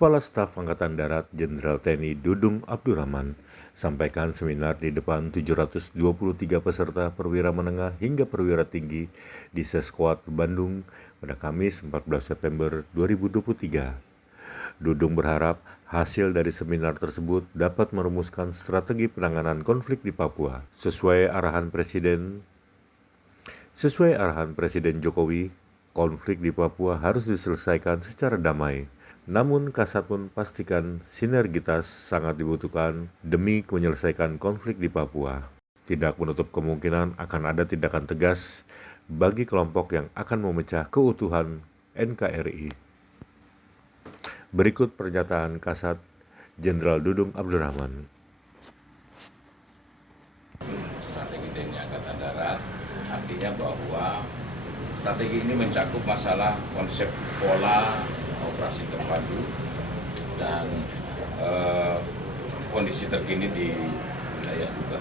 Kepala Staf Angkatan Darat Jenderal TNI Dudung Abdurrahman sampaikan seminar di depan 723 peserta perwira menengah hingga perwira tinggi di Seskuad Bandung pada Kamis 14 September 2023. Dudung berharap hasil dari seminar tersebut dapat merumuskan strategi penanganan konflik di Papua sesuai arahan Presiden Jokowi. Konflik di Papua harus diselesaikan secara damai. Namun Kasat pun pastikan sinergitas sangat dibutuhkan demi menyelesaikan konflik di Papua. Tidak menutup kemungkinan akan ada tindakan tegas bagi kelompok yang akan memecah keutuhan NKRI. Berikut pernyataan Kasat Jenderal Dudung Abdurrahman. Strategi TNI Angkatan Darat artinya bahwa strategi ini mencakup masalah konsep pola operasi terpadu dan kondisi terkini di wilayah juga.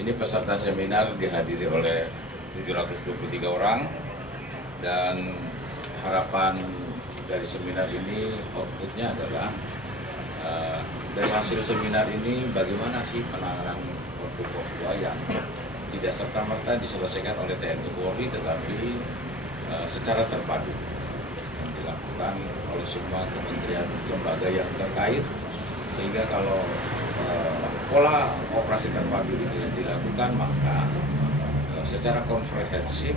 Ini peserta seminar dihadiri oleh 723 orang dan harapan dari seminar ini outputnya adalah dari hasil seminar ini bagaimana sih penanganan konflik Papua yang tidak serta-merta diselesaikan oleh TNI Polri tetapi secara terpadu yang dilakukan oleh semua kementerian lembaga yang terkait, sehingga kalau pola operasi terpadu ini dilakukan maka secara komprehensif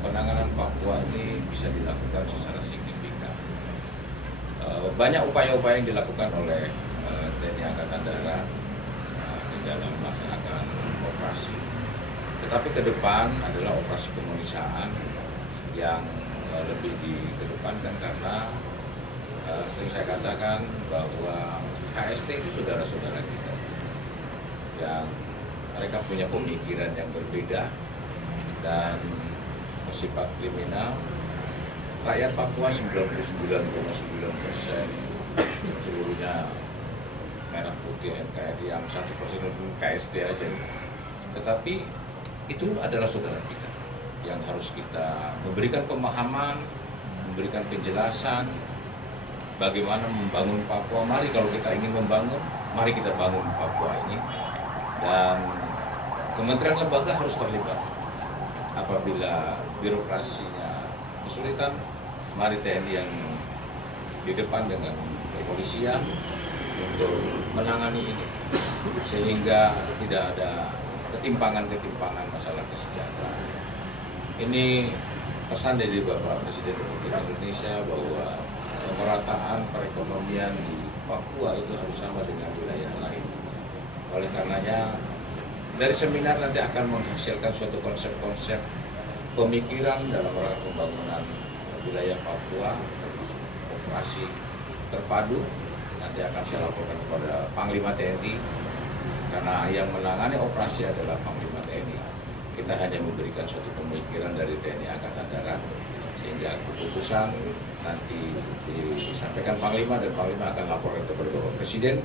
penanganan Papua ini bisa dilakukan secara signifikan. Banyak upaya-upaya yang dilakukan oleh TNI Angkatan Darat di dalam melaksanakan operasi, tetapi ke depan adalah operasi kemanusiaan yang lebih dikedepankan karena sering saya katakan bahwa KST itu saudara-saudara kita yang mereka punya pemikiran yang berbeda dan bersifat kriminal. Rakyat Papua 99,9% seluruhnya merah putih NKRI, yang 1% KST aja. Tetapi itu adalah saudara kita yang harus kita memberikan pemahaman, memberikan penjelasan bagaimana membangun Papua. Mari kalau kita ingin membangun, mari kita bangun Papua ini. Dan kementerian lembaga harus terlibat. Apabila birokrasinya kesulitan, mari TNI yang di depan dengan kepolisian untuk menangani ini, sehingga tidak ada ketimpangan masalah kesejahteraan. Ini pesan dari Bapak Presiden Republik Indonesia bahwa pemerataan perekonomian di Papua itu harus sama dengan wilayah lain. Oleh karenanya, dari seminar nanti akan menghasilkan suatu konsep-konsep pemikiran dalam rangka pembangunan wilayah Papua, termasuk operasi terpadu. Nanti akan saya laporkan kepada Panglima TNI, karena yang menangani operasi adalah Panglima TNI. Kita hanya memberikan suatu pemikiran dari TNI Angkatan Darat, sehingga keputusan nanti disampaikan Panglima, dan Panglima akan laporkan kepada Bapak Presiden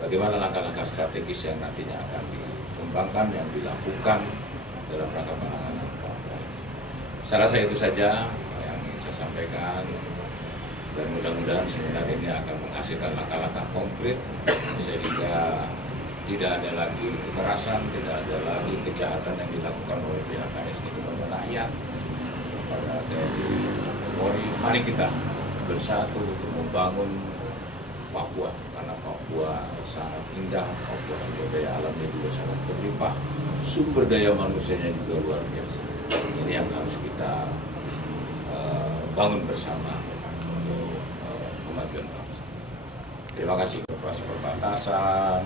bagaimana langkah-langkah strategis yang nantinya akan dikembangkan, yang dilakukan dalam rangka penanganan Papua. Saya rasa itu saja yang ingin saya sampaikan, dan mudah-mudahan seminar ini akan menghasilkan langkah-langkah konkret sehingga tidak ada lagi kekerasan, tidak ada lagi kejahatan yang dilakukan oleh pihak KST kepada rakyat, kepada TNI Polri. Mari kita bersatu untuk membangun Papua, karena Papua sangat indah, Papua sumber daya alamnya juga sangat berlimpah, sumber daya manusianya juga luar biasa. Ini yang harus kita bangun bersama untuk kemajuan bangsa. Terima kasih. Operasi perbatasan,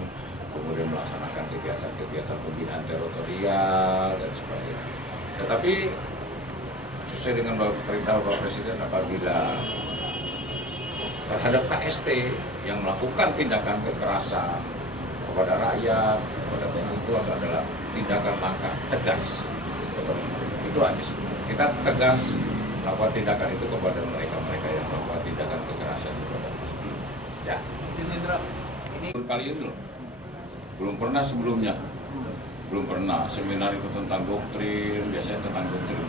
kemudian melaksanakan kegiatan-kegiatan pembinaan teritorial dan sebagainya. Tetapi sesuai dengan perintah Bapak Presiden, apabila terhadap KST yang melakukan tindakan kekerasan kepada rakyat, kepada TNI, itu adalah tindakan langkah tegas. Itu aja sih. Kita tegas melakukan tindakan itu kepada mereka-mereka yang melakukan tindakan kekerasan kepada muslim. Ya. Ini kali ini loh. Belum pernah sebelumnya, belum pernah seminar itu tentang doktrin, biasanya tentang doktrin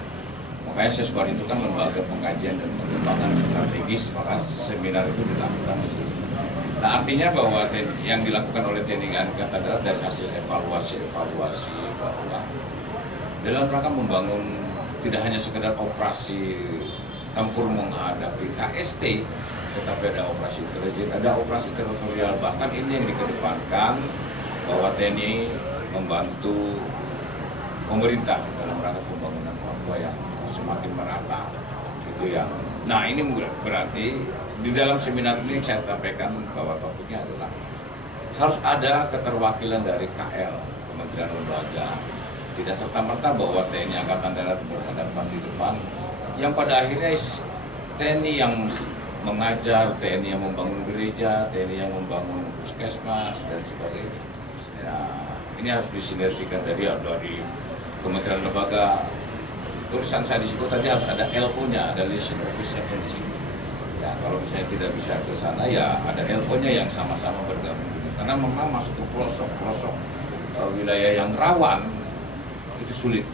Makanya Seskwan itu kan lembaga pengkajian dan pengembangan strategis, maka seminar itu dilakukan di sini. Nah, artinya bahwa yang dilakukan oleh TNI Angkatan Darat dari hasil evaluasi bahwa dalam rangka membangun tidak hanya sekedar operasi tempur menghadapi KST, tetapi ada operasi intelijen, ada operasi teritorial, bahkan ini yang dikedepankan bahwa TNI membantu pemerintah dalam rangka pembangunan Papua yang semakin merata. Itu yang. Nah, ini berarti di dalam seminar ini saya sampaikan bahwa topiknya adalah harus ada keterwakilan dari KL, Kementerian Lembaga. Tidak serta-merta bahwa TNI Angkatan Darat berhadapan di depan, yang pada akhirnya TNI yang mengajar, TNI yang membangun gereja, TNI yang membangun puskesmas, dan sebagainya. Nah, ini harus disinergikan dari Kementerian Lembaga. Tulisan saya di situ tadi harus ada LO-nya, ada liaison officer-nya di situ. Ya, kalau misalnya tidak bisa ke sana, ya ada LO-nya yang sama-sama bergabung. Karena memang masuk ke pelosok-pelosok wilayah yang rawan, itu sulit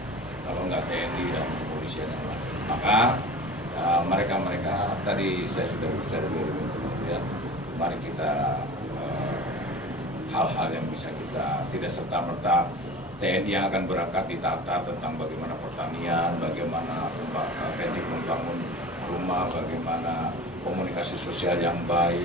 kalau nggak TNI dan kepolisian yang masuk. Maka mereka tadi saya sudah bicara dengan kementerian, mari kita hal-hal yang bisa kita tidak serta-merta TNI yang akan berangkat ditata tentang bagaimana pertanian, bagaimana TNI membangun rumah, bagaimana komunikasi sosial yang baik.